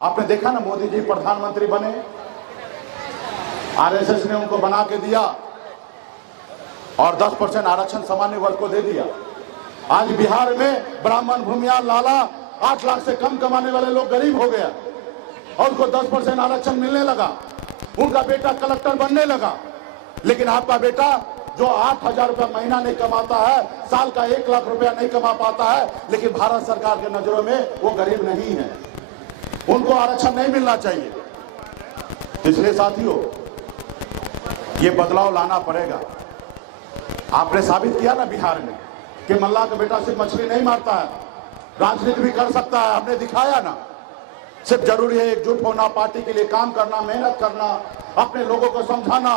आपने देखा ना, मोदी जी प्रधानमंत्री बने, आरएसएस ने उनको बना के दिया और 10% आरक्षण सामान्य वर्ग को दे दिया। आज बिहार में ब्राह्मण, भूमियार, लाला 8 लाख से कम कमाने वाले लोग गरीब हो गया और उनको 10% आरक्षण मिलने लगा। उनका बेटा कलेक्टर बनने लगा। लेकिन आपका बेटा जो 8,000 रुपया महीना नहीं कमाता है, साल का 1 लाख रुपया नहीं कमा पाता है, लेकिन भारत सरकार के नजरों में वो गरीब नहीं है, उनको आरक्षण नहीं मिलना चाहिए। इसलिए साथियों, ये बदलाव लाना पड़ेगा। आपने साबित किया ना बिहार में कि मल्लाह का बेटा सिर्फ मछली नहीं मारता है, राजनीति भी कर सकता है। हमने दिखाया ना। सिर्फ जरूरी है एकजुट होना, पार्टी के लिए काम करना, मेहनत करना, अपने लोगों को समझाना,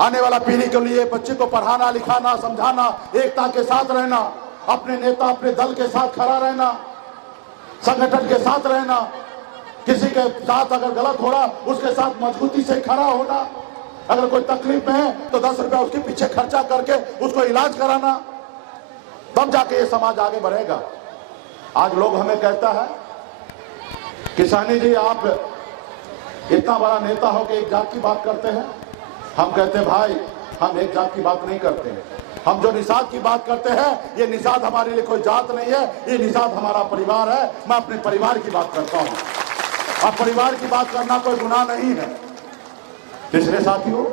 आने वाला पीढ़ी के लिए बच्चे को पढ़ाना, लिखाना, समझाना, एकता के साथ रहना, अपने नेता, अपने दल के साथ खड़ा रहना, संगठन के साथ रहना, किसी के साथ अगर गलत हो रहा उसके साथ मजबूती से खड़ा होना, अगर कोई तकलीफ में है तो 10 रुपया उसके पीछे खर्चा करके उसको इलाज कराना, तब जाके ये समाज आगे बढ़ेगा। आज लोग हमें कहता है कि साहनी जी आप इतना बड़ा नेता हो कि एक जात की बात करते हैं। हम कहते हैं भाई, हम एक जात की बात नहीं करते हैं। हम जो निषाद की बात करते हैं, ये निषाद हमारे लिए कोई जात नहीं है, ये निषाद हमारा परिवार है। मैं अपने परिवार की बात करता हूं और परिवार की बात करना कोई गुनाह नहीं है। इसलिए साथियों,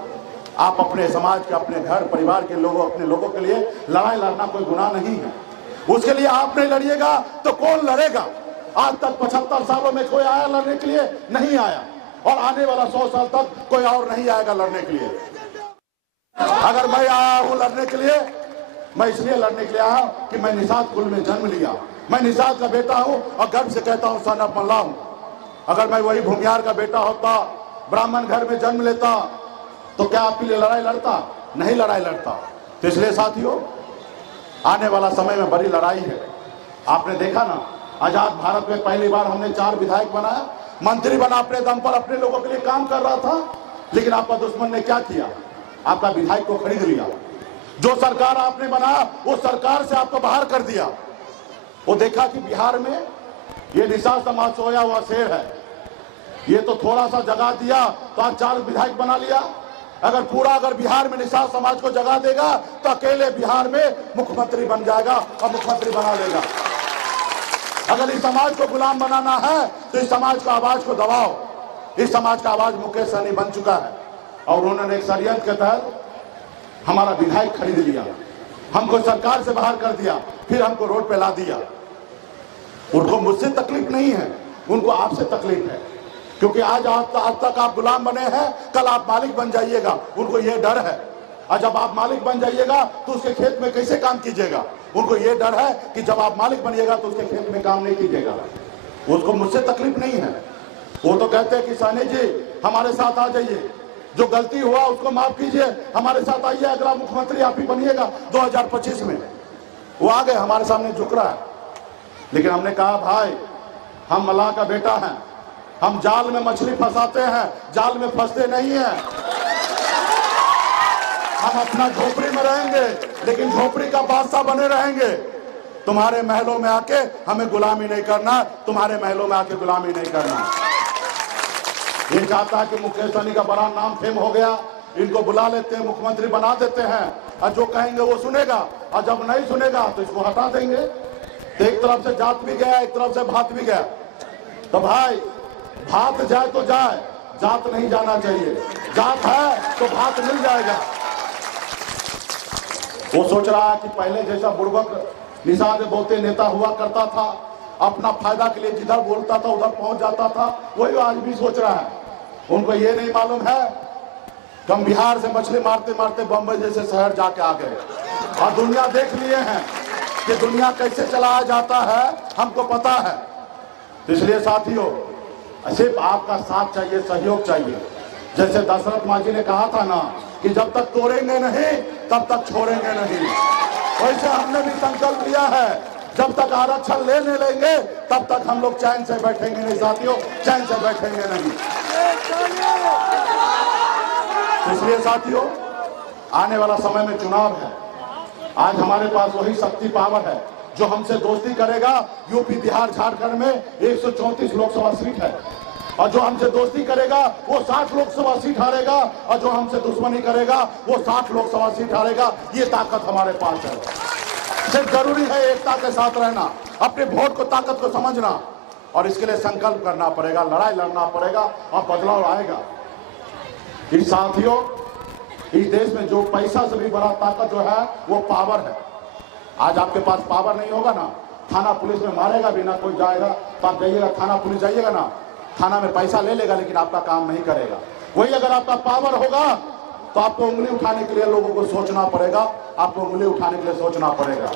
आप अपने समाज के, अपने घर परिवार के लोगों, अपने लोगों के लिए लड़ाई लड़ना कोई गुनाह नहीं है। उसके लिए आप नहीं लड़िएगा तो कौन लड़ेगा? आज तक 75 सालों में कोई आया लड़ने के लिए? नहीं आया, और आने वाला 100 साल तक कोई और नहीं आएगा लड़ने के लिए। अगर मैं आया हूं लड़ने के लिए, मैं इसलिए लड़ने के लिए आया कि मैं निषाद कुल में जन्म लिया, मैं निषाद का बेटा हूं और गर्व से कहता हूं सन ऑफ मल्लाह हूं। अगर मैं वही भूमियार का बेटा होता, ब्राह्मण घर में जन्म लेता, तो क्या आपके लिए लड़ाई लड़ता? नहीं लड़ाई लड़ता। तो इसलिए साथियों, आने वाला समय में बड़ी लड़ाई है। आपने देखा ना, आजाद भारत में पहली बार हमने 4 विधायक बनाया, मंत्री बना, अपने दम पर अपने लोगों के लिए काम कर रहा था। लेकिन आपका दुश्मन ने क्या किया? आपका विधायक को खरीद लिया। जो सरकार आपने बनाया उस सरकार से आपको बाहर कर दिया। वो देखा कि बिहार में ये निषाद समाज सोया हुआ शेर है, ये तो थोड़ा सा जगह दिया तो आज 4 विधायक बना लिया। अगर बिहार में निषाद समाज को जगह देगा तो अकेले बिहार में मुख्यमंत्री बन जाएगा और मुख्यमंत्री बना लेगा। अगर इस समाज को गुलाम बनाना है तो इस समाज का आवाज को दबाओ। इस समाज का आवाज मुकेश सहनी बन चुका है और उन्होंने एक षड्यंत्र के तहत हमारा विधायक खरीद लिया, हमको सरकार से बाहर कर दिया, फिर हमको रोड पे ला दिया। उनको मुझसे तकलीफ नहीं है, उनको आपसे तकलीफ है, क्योंकि आज तक आप गुलाम बने हैं, कल आप मालिक बन जाइएगा। उनको ये डर है, और जब आप मालिक बन जाइएगा तो उसके खेत में कैसे काम कीजिएगा? उनको ये डर है कि जब आप मालिक बनिएगा तो उसके खेत में काम नहीं कीजिएगा। उसको मुझसे तकलीफ नहीं है। वो तो कहते हैं कि साहनी जी हमारे साथ आ जाइए, जो गलती हुआ उसको माफ कीजिए, हमारे साथ आइए, अगला मुख्यमंत्री आप ही बनिएगा 2025 में। वो आ गए, हमारे सामने झुक रहा है। लेकिन हमने कहा भाई, हम मल्लाह का बेटा हैं, हम जाल में मछली फंसाते हैं, जाल में फंसते नहीं हैं। हम अपना झोपड़ी में रहेंगे, लेकिन झोपड़ी का बादशाह बने रहेंगे। तुम्हारे महलों में आके हमें गुलामी नहीं करना, तुम्हारे महलों में आके गुलामी नहीं करना। ये चाहता है कि मुकेश सहनी का बड़ा नाम फेम हो गया, इनको बुला लेते हैं, मुख्यमंत्री बना देते हैं, और जो कहेंगे वो सुनेगा, और जब नहीं सुनेगा तो इसको हटा देंगे। तो एक तरफ से जात भी गया, एक तरफ से भात भी गया। तो भाई, भात जाए तो जाए, जात नहीं जाना चाहिए। जात है तो भात मिल जाएगा। वो सोच रहा है कि पहले जैसा बुड़बक निषाद बोलते नेता हुआ करता था, अपना फायदा के लिए जिधर बोलता था उधर पहुंच जाता था, वही आज भी सोच रहा है। उनको ये नहीं मालूम है कि हम बिहार से मछली मारते मारते बंबई जैसे शहर जाके आ गए, और दुनिया देख लिए हैं कि दुनिया कैसे चलाया जाता है, हमको पता है। इसलिए साथियों, सिर्फ आपका साथ चाहिए, सहयोग चाहिए। जैसे दशरथ मांझी ने कहा था ना कि जब तक तोड़ेंगे नहीं तब तक छोड़ेंगे नहीं, वैसे हमने भी संकल्प लिया है, जब तक आरक्षण लेने लेंगे तब तक हम लोग चैन से बैठेंगे नहीं साथियों, चैन से बैठेंगे नहीं। इसलिए साथियों, आने वाला समय में चुनाव है। आज हमारे पास वही शक्ति पावर है जो हमसे दोस्ती करेगा, यूपी बिहार झारखंड में 134 लोकसभा सीट है, और जो हमसे दोस्ती करेगा वो 60 लोकसभा सीट हारेगा, और जो हमसे दुश्मनी करेगा वो 60 लोकसभा सीट हारेगा। ये ताकत हमारे पास है। सिर्फ जरूरी है एकता के साथ रहना, अपने वोट को ताकत को समझना, और इसके लिए संकल्प करना पड़ेगा, लड़ाई लड़ना पड़ेगा, और बदलाव आएगा। इस साथियों, इस देश में जो पैसा से भी बड़ा ताकत जो है वो पावर है। आज आपके पास पावर नहीं होगा ना, थाना पुलिस में मारेगा भी ना कोई जाएगा, तो आप जाइएगा थाना पुलिस जाइएगा ना, थाना में पैसा ले लेगा लेकिन आपका काम नहीं करेगा। वही अगर आपका पावर होगा तो आपको उंगली उठाने के लिए लोगों को सोचना पड़ेगा, आपको उंगली उठाने के लिए सोचना पड़ेगा।